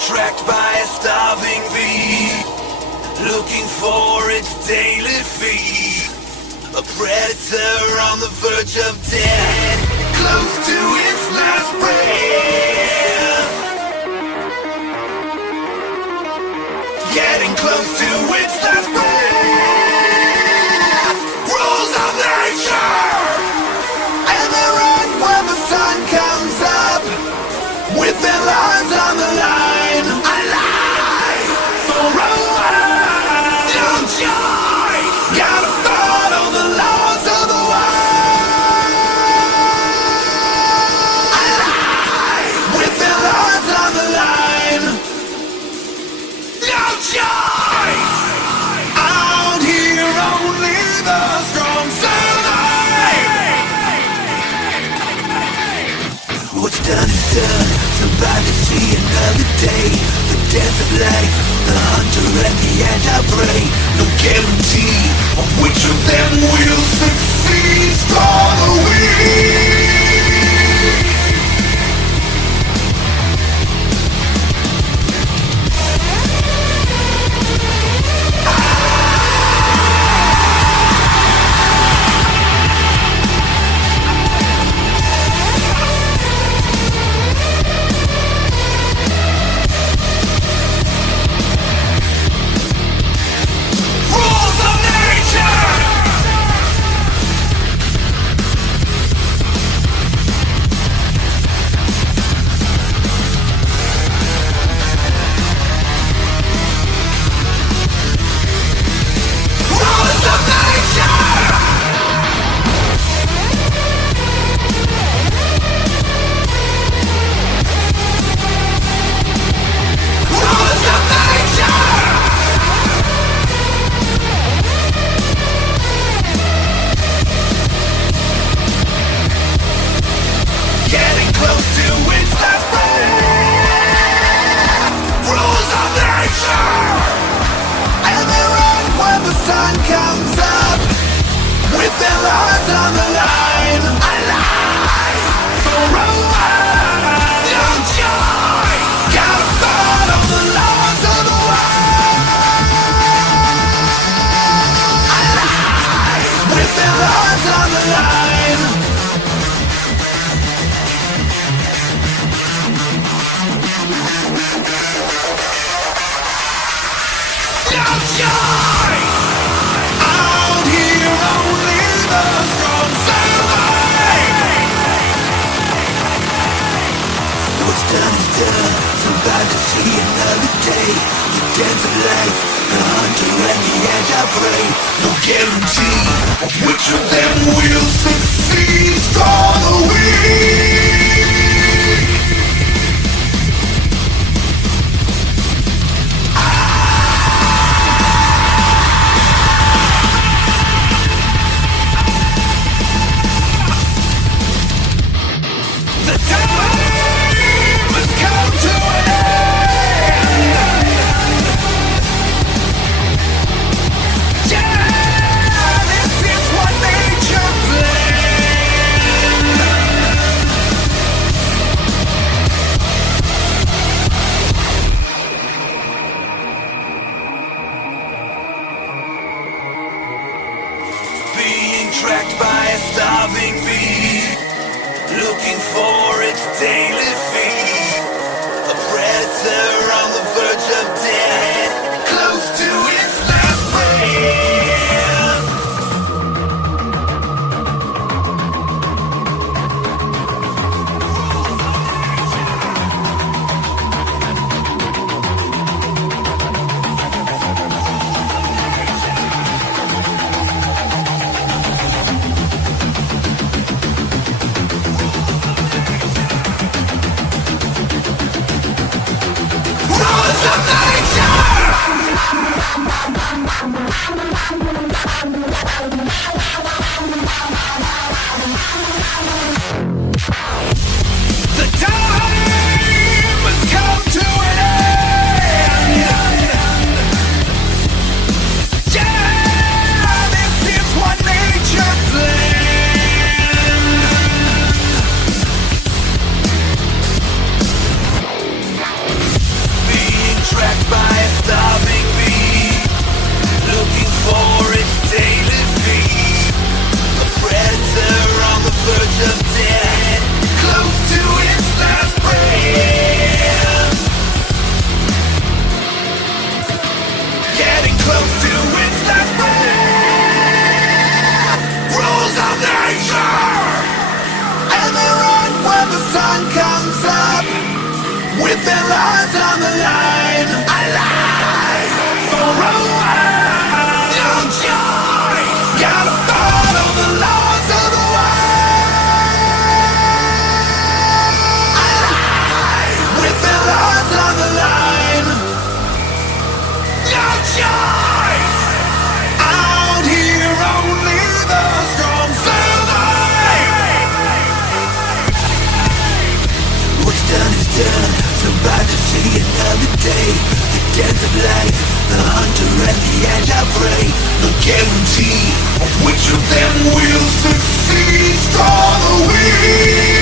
tracked by a starving bee, looking for its daily feed. A predator on the verge of death, close to its last breath. Getting close to its last breath. Rules of nature, and they run when the sun comes up, with their lives on the line. Alive for a while, no choice. Gotta follow the laws of the wild. Alive with their lives on the line. No choice. Out here only the strong survive. What's done is done. Survive to see another day. The death of life, the hunter and the anti-prey. No guarantee of which of them will succeed. For the weak. chance of life. The hunter and the anti-prey. No guarantee of which of them will succeed. Draw the wheel.